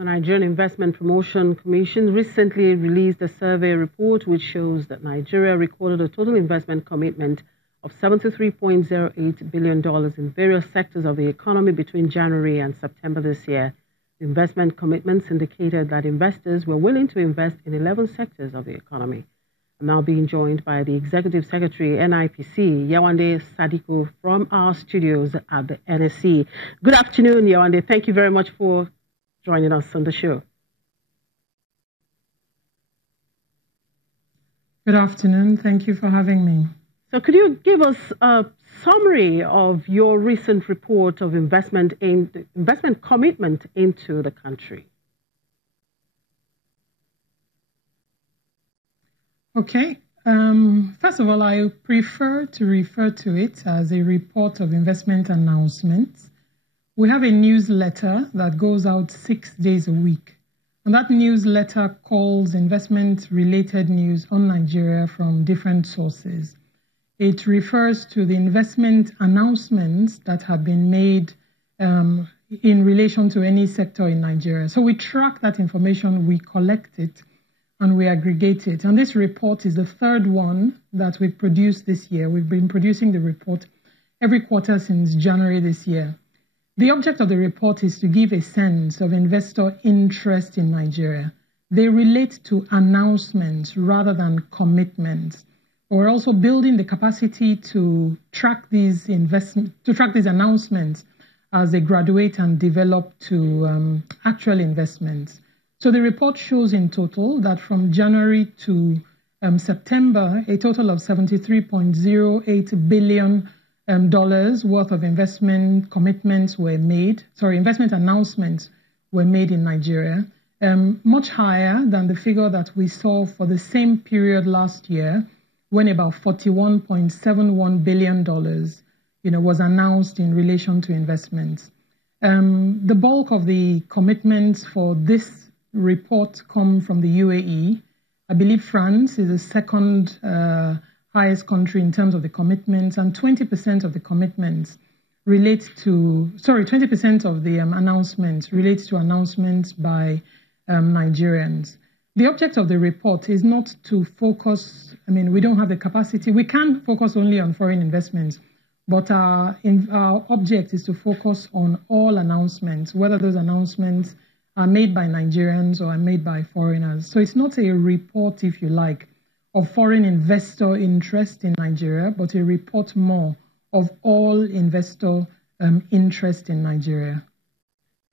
The Nigerian Investment Promotion Commission recently released a survey report which shows that Nigeria recorded a total investment commitment of $73.08 billion in various sectors of the economy between January and September this year. The investment commitments indicated that investors were willing to invest in 11 sectors of the economy. I'm now being joined by the Executive Secretary, NIPC, Yewande Sadiku, from our studios at the NSC. Good afternoon, Yewande. Thank you very much for joining us on the show. Good afternoon. Thank you for having me. So could you give us a summary of your recent report of investment commitment into the country? Okay. First of all, I prefer to refer to it as a report of investment announcements. We have a newsletter that goes out 6 days a week. And that newsletter calls investment-related news on Nigeria from different sources. It refers to the investment announcements that have been made in relation to any sector in Nigeria. So we track that information, we collect it, and we aggregate it. And this report is the third one that we've produced this year. We've been producing the report every quarter since January this year. The object of the report is to give a sense of investor interest in Nigeria. They relate to announcements rather than commitments. We're also building the capacity to track these announcements as they graduate and develop to actual investments. So the report shows in total that from January to September, a total of $73.08 billion worth of investment announcements were made in Nigeria, much higher than the figure that we saw for the same period last year, when about $41.71 billion was announced in relation to investments. The bulk of the commitments for this report come from the UAE. I believe France is the second highest country in terms of the commitments, and 20% of the commitments relate to, 20% of the announcements relates to announcements by Nigerians. The object of the report is not to focus, we don't have the capacity. We can focus only on foreign investments, but our object is to focus on all announcements, whether those announcements are made by Nigerians or are made by foreigners. So it's not a report, if you like, of foreign investor interest in Nigeria, but a report more of all investor interest in Nigeria.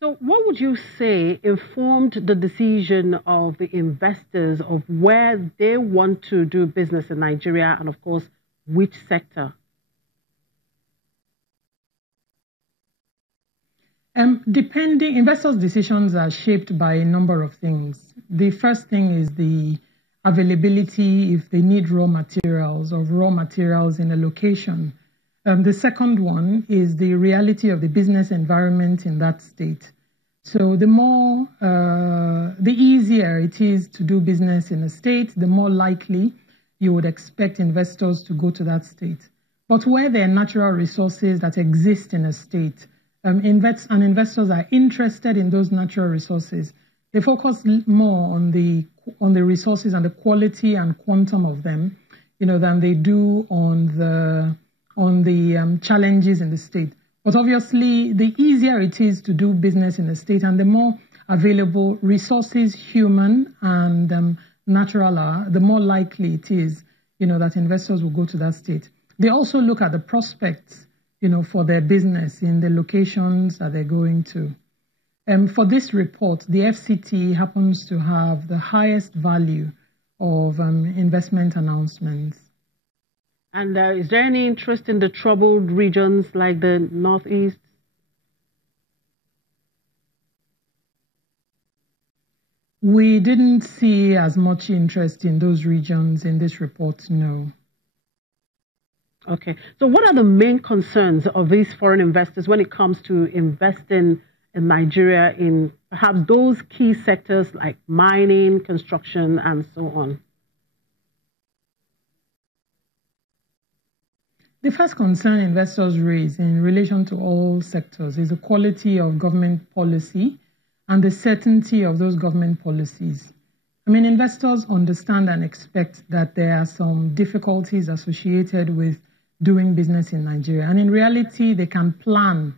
So what would you say informed the decision of the investors of where they want to do business in Nigeria and, of course, which sector? Investors' decisions are shaped by a number of things. The first thing is the availability, if they need raw materials in a location. The second one is the reality of the business environment in that state. So the easier it is to do business in a state, the more likely you would expect investors to go to that state. But where there are natural resources that exist in a state, investors are interested in those natural resources. They focus more on the resources and the quality and quantum of them, than they do on the challenges in the state. But obviously, the easier it is to do business in the state and the more available resources, human and natural are, the more likely it is, that investors will go to that state. They also look at the prospects, for their business in the locations that they're going to. For this report, the FCT happens to have the highest value of investment announcements. And is there any interest in the troubled regions like the Northeast? We didn't see as much interest in those regions in this report, no. Okay. So what are the main concerns of these foreign investors when it comes to investing in Nigeria in perhaps those key sectors like mining, construction, and so on? The first concern investors raise in relation to all sectors is the quality of government policy and the certainty of those government policies. I mean, investors understand and expect that there are some difficulties associated with doing business in Nigeria. And in reality, they can plan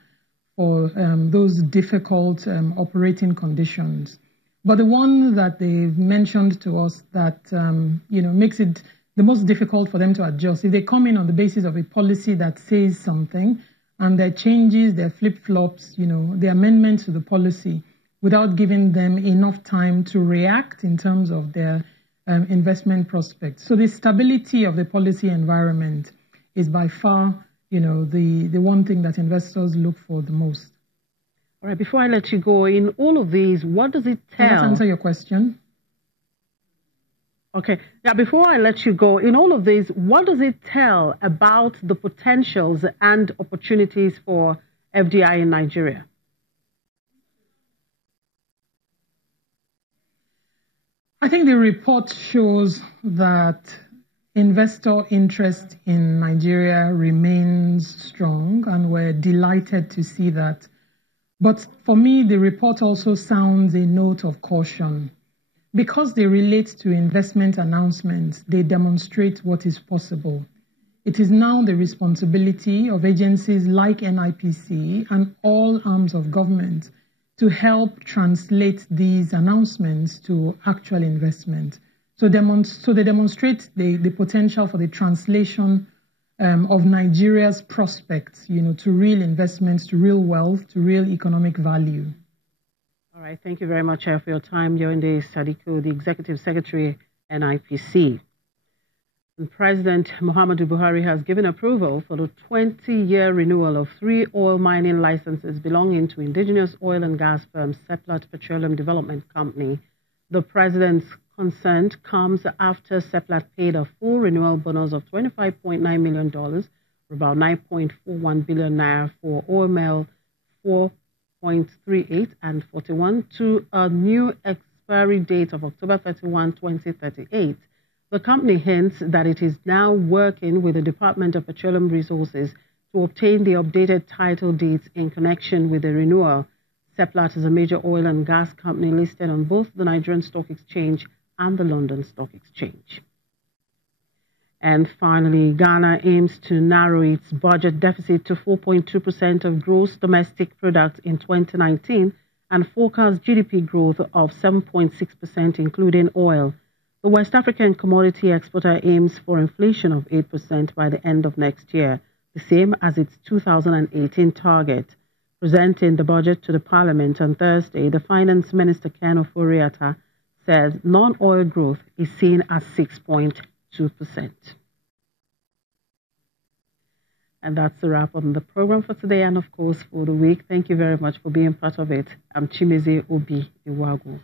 for those difficult operating conditions. But the one that they've mentioned to us that makes it the most difficult for them to adjust, if they come in on the basis of a policy that says something and their changes, their flip-flops, the amendments to the policy, without giving them enough time to react in terms of their investment prospects. So the stability of the policy environment is by far, the one thing that investors look for the most. All right, before I let you go, in all of these, what does it tell? Can I answer your question? Okay. Now, before I let you go, in all of these, what does it tell about the potentials and opportunities for FDI in Nigeria? I think the report shows that investor interest in Nigeria remains strong, and we're delighted to see that. But for me, the report also sounds a note of caution. Because they relate to investment announcements, they demonstrate what is possible. It is now the responsibility of agencies like NIPC and all arms of government to help translate these announcements to actual investment. So they demonstrate the potential for the translation of Nigeria's prospects, to real investments, to real wealth, to real economic value. All right. Thank you very much for your time. Yewande Sadiku, the Executive Secretary, NIPC. And President Muhammadu Buhari has given approval for the 20-year renewal of 3 oil mining licenses belonging to indigenous oil and gas firm Seplat Petroleum Development Company. The president's consent comes after Seplat paid a full renewal bonus of $25.9 million, or about 9.41 billion naira, for OML 4.38 and 41 to a new expiry date of October 31, 2038. The company hints that it is now working with the Department of Petroleum Resources to obtain the updated title deeds in connection with the renewal. Seplat is a major oil and gas company listed on both the Nigerian Stock Exchange and the London Stock Exchange. And finally, Ghana aims to narrow its budget deficit to 4.2% of gross domestic product in 2019 and forecasts GDP growth of 7.6%, including oil. The West African commodity exporter aims for inflation of 8% by the end of next year, the same as its 2018 target. Presenting the budget to the Parliament on Thursday, the Finance Minister Ken Ofori-Atta said non-oil growth is seen as 6.2%. And that's the wrap on the program for today and, of course, for the week. Thank you very much for being part of it. I'm Chimeze Obi Iwagu.